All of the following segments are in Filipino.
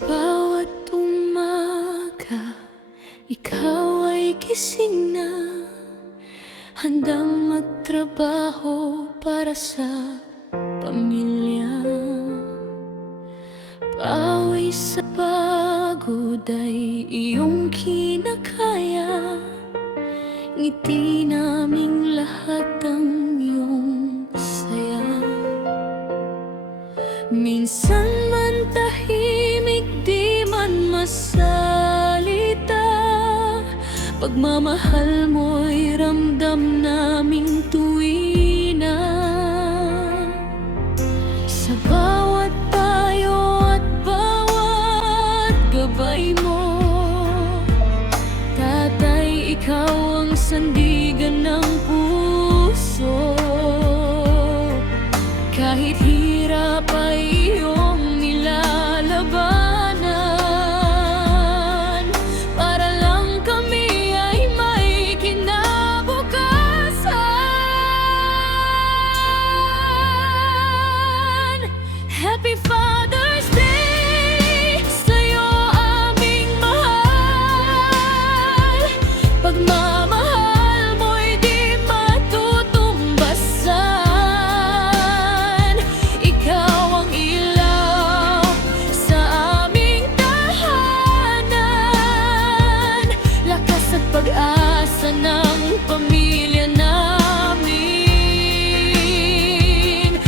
bawat umaga, ikaw ay gising na, handang magtrabaho para sa pamilya. Pawis sa pagod ay iyong kinakaya, ngiti naming lahat ang iyong saya. Minsan man tahimik, di man masalita, pagmamahal mo'y ramdam naming tuwina. Sa bawat payo at bawat gabay mo, Tatay, ikaw ang sandigan ng puso. Kahit hirap ay iyong nilalabanan, para lang kami ay may kinabukasan. Happy Father's Day sa'yo aming mahal. Pagmamahal mo'y di matutumbasan. Ikaw ang ilaw sa aming tahanan, lakas at pag-asa ng pamilya namin.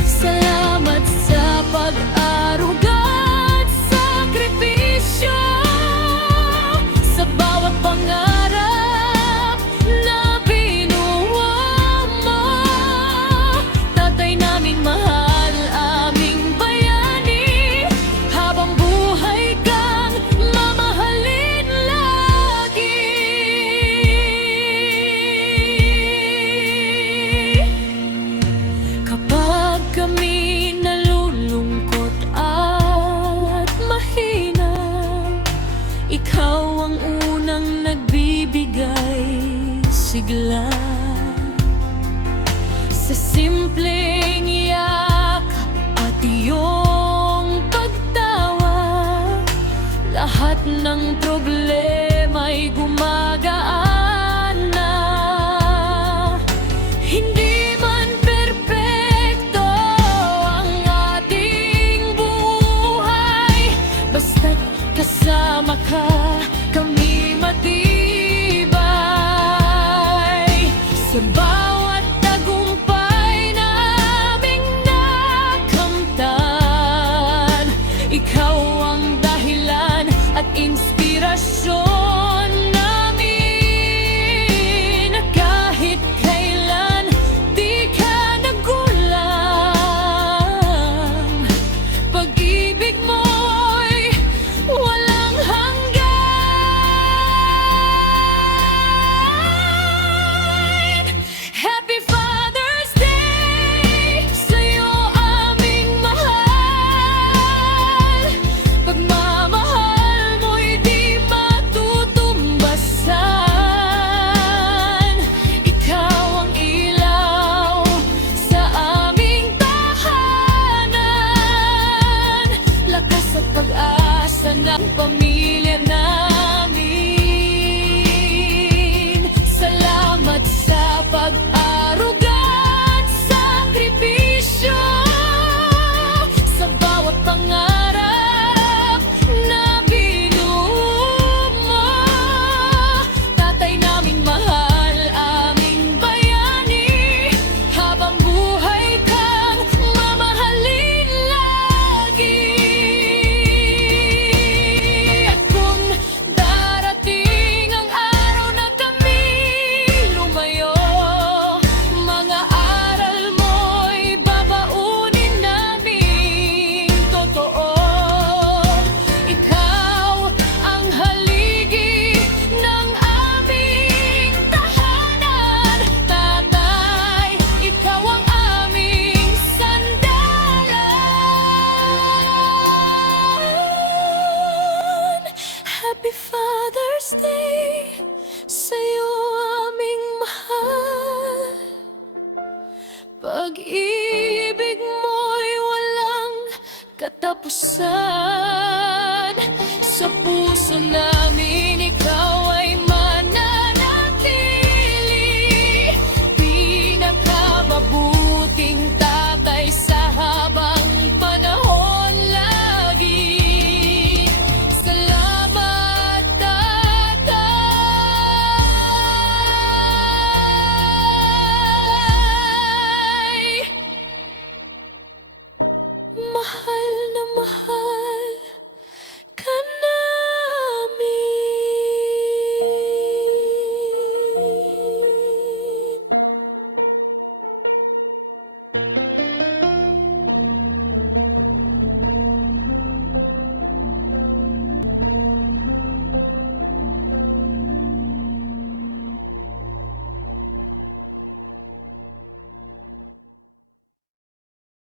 Salamat sa pag-aruga at sakripisyo, sa bawat pangarap na binuo mo. Tatay naming mahal, aming bayani, habang buhay kang mamahalin lagi. Kapag kami nalulungkot at mahina, ikaw ang unang nagbibigay sigla. Sa simpleng yakap at iyong pagtawa, lahat ng problema'y gumagaan na. Hindi man perpekto ang ating buhay, basta't kasama ka, kami matibay. Sa bawat tagumpay na aming nakamtan, ikaw ang dahilan at inspirasyon namin. Kahit kailan di ka nagkulang, pag-ibig mo'y walang hanggan. Happy Father's Day sa'yo aming mahal. Pagmamahal mo'y di matutumbasan. Ikaw ang ilaw sa aming tahanan, lakas at pag-asa ng pamilya namin. Salamat sa pag-aruga at sakripisyo, sa bawat pangarap na binuo mo. Tatay naming mahal, aming bayani, habang buhay kang mamahalin lagi. At kung darating ang araw na kami lumayo, mga aral mo'y babaunin namin totoo. Ikaw ang haligi ng aming tahanan. Tatay, ikaw ang aming sandalan. Happy